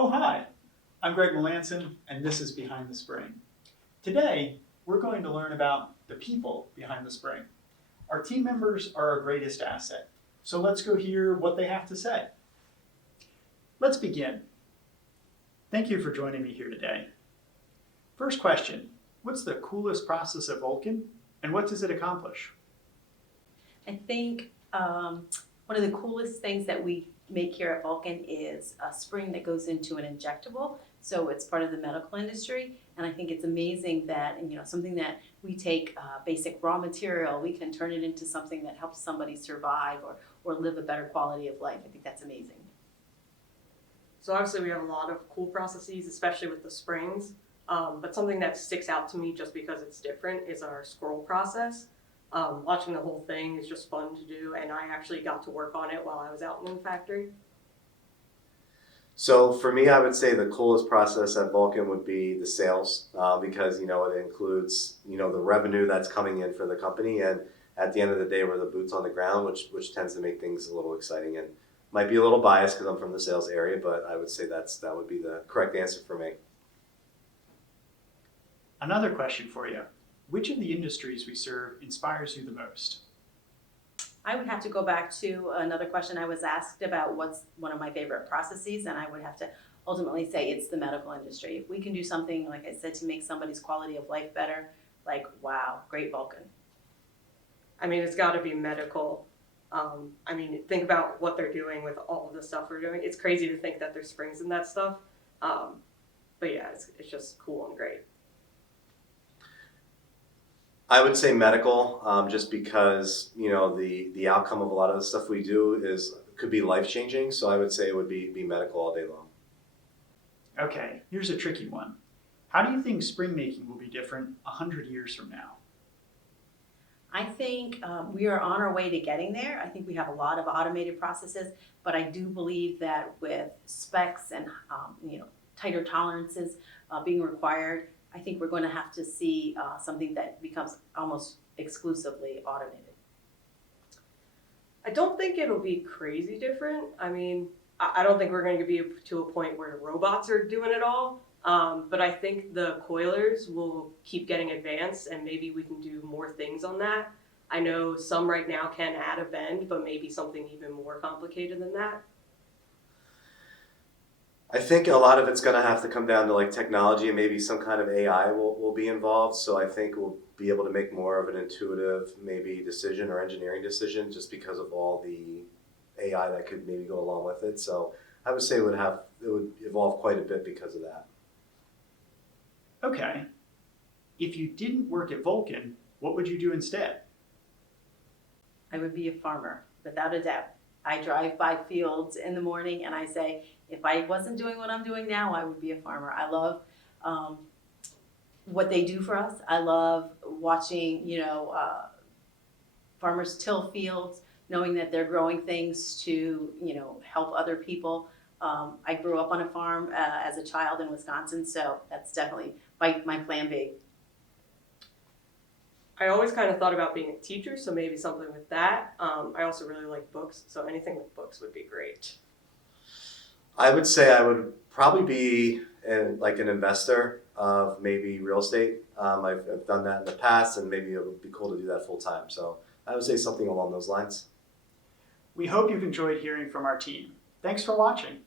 Oh, hi, I'm Greg Melanson, and this is Behind the Spring. Today, we're going to learn about the people behind the spring. Our team members are our greatest asset, so let's go hear what they have to say. Let's begin. Thank you for joining me here today. First question, what's the coolest process at Vulcan, and what does it accomplish? I think one of the coolest things that we make here at Vulcan is a spring that goes into an injectable. So it's part of the medical industry, and I think it's amazing that, something that we take basic raw material, we can turn it into something that helps somebody survive or live a better quality of life. I think that's amazing. So obviously we have a lot of cool processes, especially with the springs. But something that sticks out to me just because it's different is our scroll process. Watching the whole thing is just fun to do, and I actually got to work on it while I was out in the factory. So for me, I would say the coolest process at Vulcan would be the sales, because it includes the revenue that's coming in for the company, and at the end of the day, we're the boots on the ground, which tends to make things a little exciting, and might be a little biased because I'm from the sales area, but I would say that would be the correct answer for me. Another question for you. Which of the industries we serve inspires you the most? I would have to go back to another question I was asked about what's one of my favorite processes, and I would have to ultimately say it's the medical industry. If we can do something, like I said, to make somebody's quality of life better, like, wow, great Vulcan. I mean, it's got to be medical. Think about what they're doing with all of the stuff we're doing. It's crazy to think that there's springs in that stuff. But yeah, it's just cool and great. I would say medical, just because the outcome of a lot of the stuff we do could be life changing. So I would say it would be medical all day long. Okay, here's a tricky one. How do you think spring making will be different 100 years from now? I think we are on our way to getting there. I think we have a lot of automated processes, but I do believe that with specs and tighter tolerances being required, I think we're going to have to see something that becomes almost exclusively automated. I don't think it'll be crazy different. I don't think we're going to be to a point where robots are doing it all. But I think the coilers will keep getting advanced, and maybe we can do more things on that. I know some right now can add a bend, but maybe something even more complicated than that. I think a lot of it's going to have to come down to technology, and maybe some kind of AI will be involved. So I think we'll be able to make more of an intuitive maybe decision or engineering decision just because of all the AI that could maybe go along with it. So I would say it would evolve quite a bit because of that. Okay, if you didn't work at Vulcan, what would you do instead? I would be a farmer, without a doubt. I drive by fields in the morning and I say, if I wasn't doing what I'm doing now, I would be a farmer. I love what they do for us. I love watching, farmers till fields, knowing that they're growing things to, help other people. I grew up on a farm as a child in Wisconsin, so that's definitely my plan B. I always kind of thought about being a teacher, so maybe something with that. I also really like books, so anything with books would be great. I would say I would probably be an investor of maybe real estate. I've done that in the past, and maybe it would be cool to do that full time. So I would say something along those lines. We hope you've enjoyed hearing from our team. Thanks for watching.